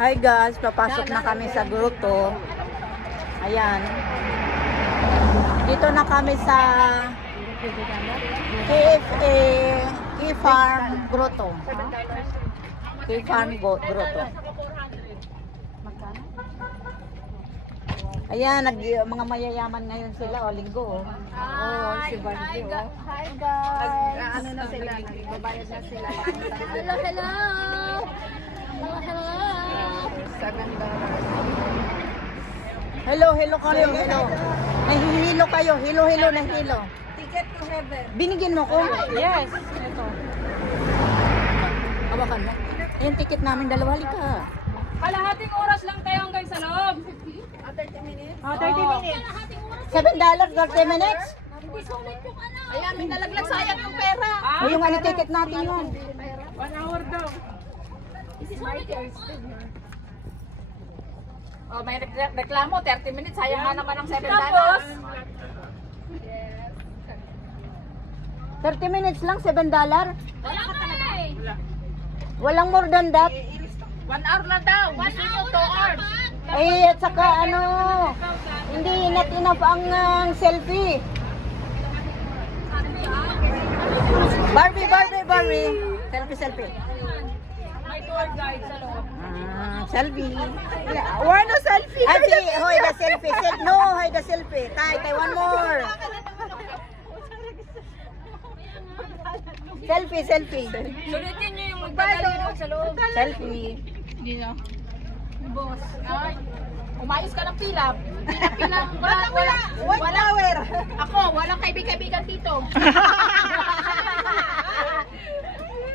Hi guys, papasok na kami sa grotto. Ayan. Dito na kami sa KFA, K-Farm Grotto. K-Farm Grotto. Ayan, mga mayayaman ngayon sila, o linggo. Hi, Si Barbie, hi guys. Ano na sila? Nagbabayad na sila. Hello, hello. Hello, hello. Hello, hello kayo, hello. Nahihilo kayo, hilo na hilo. Ticket to heaven. Binigyan mo ko? Yes. Ito. Hawakan mo. Yung ticket namin, dalawa, halika. Kalahating oras lang tayo hanggang sa loob. 30 minutes. Oh, 30 minutes. $7, 30 minutes? Ayan, may nalaglag sayang yung pera. O yung ano ticket natin yun. 1 hour daw. Oh, may reklamo, 30 minutes. Sayang nga naman ang $7. Tapos, 30 minutes lang, $7? Wala ka talaga. Walang more than that? 1 hour lang daw. Gusto nyo 2 hours. Ay, at saka ano, hindi not enough ang selfie. Barbie. Selfie. may tour guide sa loob. Selfie. Why no selfie? Hoy, the selfie. No, hoy, the selfie. Tay, one more. Selfie. Sulitin nyo yung magdadali sa loob. Selfie. Boss. Ay, umayos ka ng pila. Pila. Wala. Ako, walang kaibigan dito.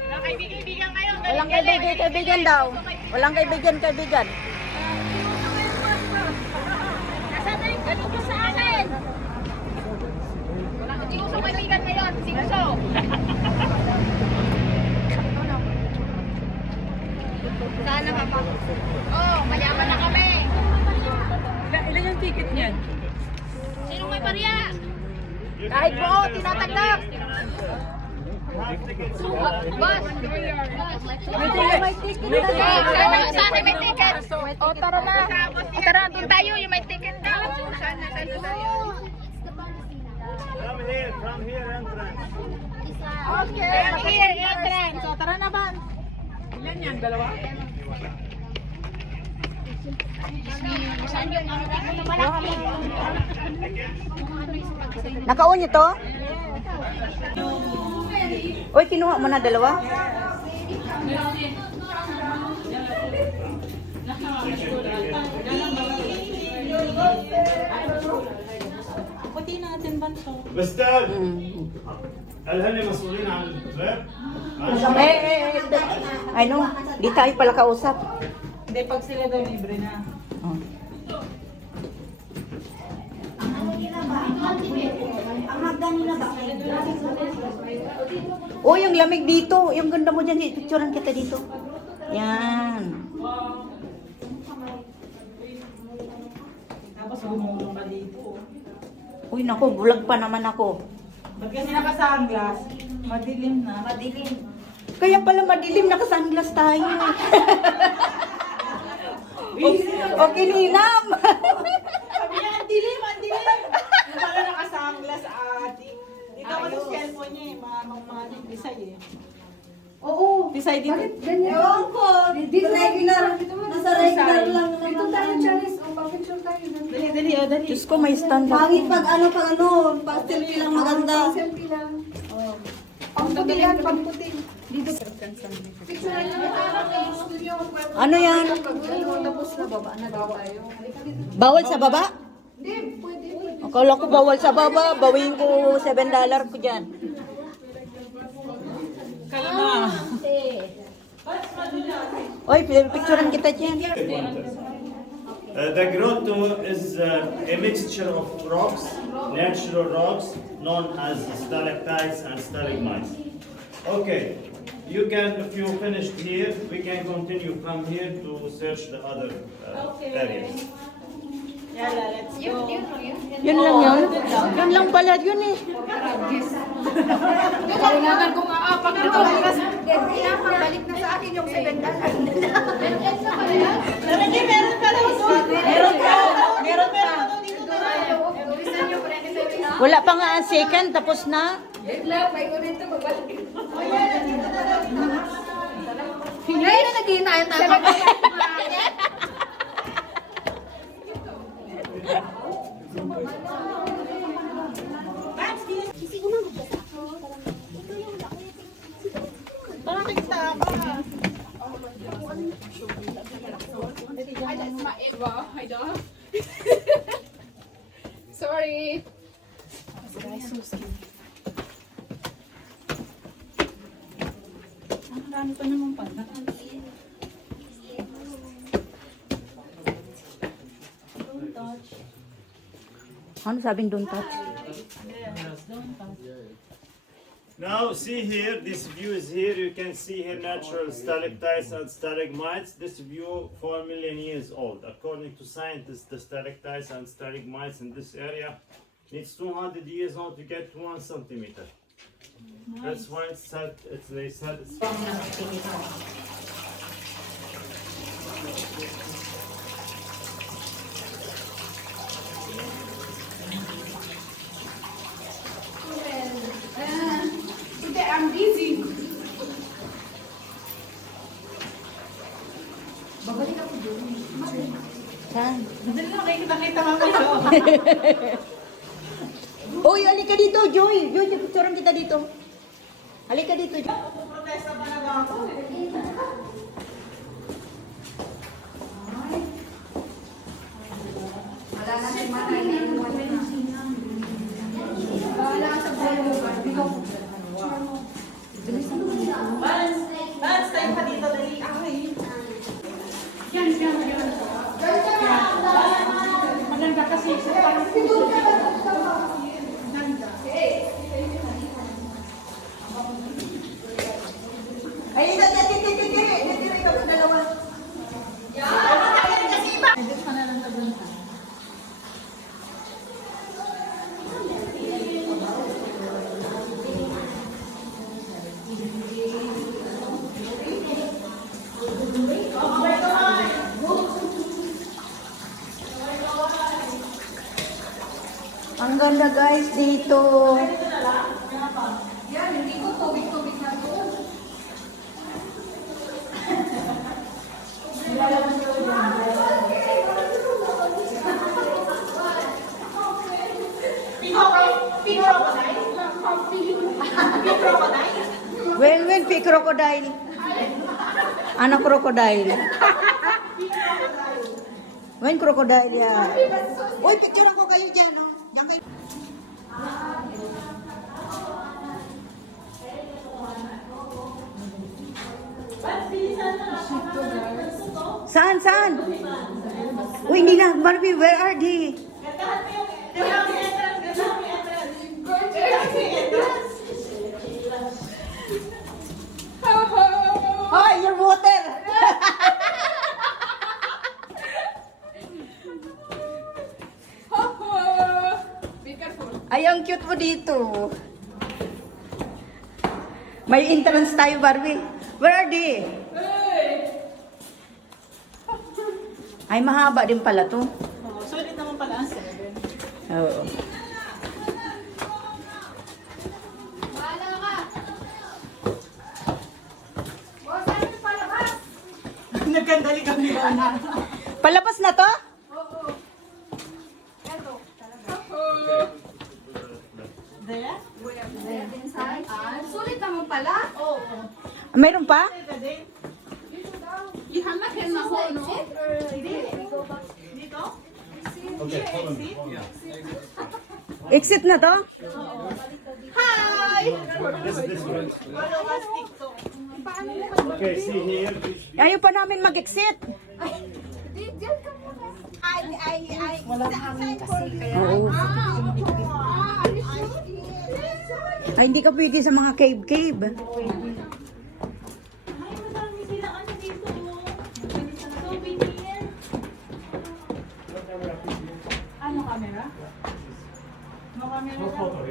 Walang kaibigan ngayon. Walang kaibigan daw. Walang kaibigan. Ganun ko sa akin. Walang hindi uso kaibigan ngayon. Singso. Sana ka pa. Oh, mayaman na kami. Ilan yung ticket niyan? Sinong may barya? Kahit buo, tinatagdag. Boss. May ticket. Sana may ticket. O, tara na. O, tara, doon tayo. Yung may ticket daw. Sana tayo. From here, entrance. Okay. Here, entrance. O, tara na ba? Ilan yan? Dalawa? Saan yung malaki? Naka-on nyo to? Uy, kinuha mo na dalawa? بستاذ هل هن مسؤولين عن الباب؟ Ay no, di tayo pala kausap. Hindi, pag sila daw libre na. Oh. Oh, yung lamig dito. Yung ganda mo dyan. Picturean kita dito. Yan. Tapos gumulong ka dito. Uy, naku, bulag pa naman ako. Ba't kasi naka-sunglass? Madilim na. Kaya pala madilim, nakasunglass tayo. Okay, ninam. Sabi niya, ang dilim. Yung pala naka-sunglass, ate. Dito ako sa cellphone niya eh. Mga Bisay eh. Oo. Bisay dito. Ewan ko, dito regular, nasa regular lang naman. Dito tayo, Charis, o papicture tayo. Dali. Diyos ko, may stand up. Pangit pag selfie lang maganda. Selfie lang. Pamputi yan, pamputi. Dito. Picture lang Ano yan? tapos na baba na daw tayo. Bawal sa baba? Hindi, pwede. Akala ko bawal sa baba. Bawin ko $7 ko dyan. Kalma. Oy, picturean kita dyan. The grotto is a mixture of rocks, natural rocks, known as stalactites and stalagmites. Okay, you can, if you finished here, we can continue from here to search the other areas. Yala, let's go. Yun lang yun? Yun lang pala yun eh. Kailangan ko nga apak na to. Balik na sa akin yung $7. Wala pa nga ang second, tapos na. Ngayon na nag-iinayan tayo. Ay, that's my Eva. I don't. Sorry. Ano sabing don't touch? Now see here, this view is here. You can see here natural stalactites and stalagmites. This view 4 million years old. According to scientists, the stalactites and stalagmites in this area needs 200 years old to get to 1 centimeter. That's why it's said. They said it's. Today I'm busy. Saan? Madali na kayo nakita mo kayo. Uy, halika dito, Joy. Joy, picturean kita dito. Halika dito, Joy. Protesta pa na ba ako? Lance, tayo pa dito. Dali. Ay. Maganda kasi. Ay, titiri ka sa dalawa. Ang ganda guys dito. When pig crocodile. Anak crocodile. When crocodile ya. Uy, picture ko kayo dyan. Oh. Diyan kayo. Saan? Uy, hindi na. Barbie, where are they? Hoy, your water! Be careful. Ay, ang cute mo dito. May entrance tayo, Barbie. Where are they? Ay, mahaba din pala to. Sulit naman pala ang 7. Oo. Bahala ka. Boss, ano palabas? Nagkandali kami na. Palabas na to? Daya? Sulit naman pala. Oo. Mayroon pa? Ihanak yan na ako, no? Dito? Okay, hold on. Exit na to? Hi! This way. Ano ba TikTok? Okay, see here. Ayaw pa namin mag-exit. Diyan ka muna. Wala kami kasi. Oo. Ay, hindi ka pwede sa mga cave-cave. Ay, madami silang ano dito. Souvenir. Ano camera? No camera?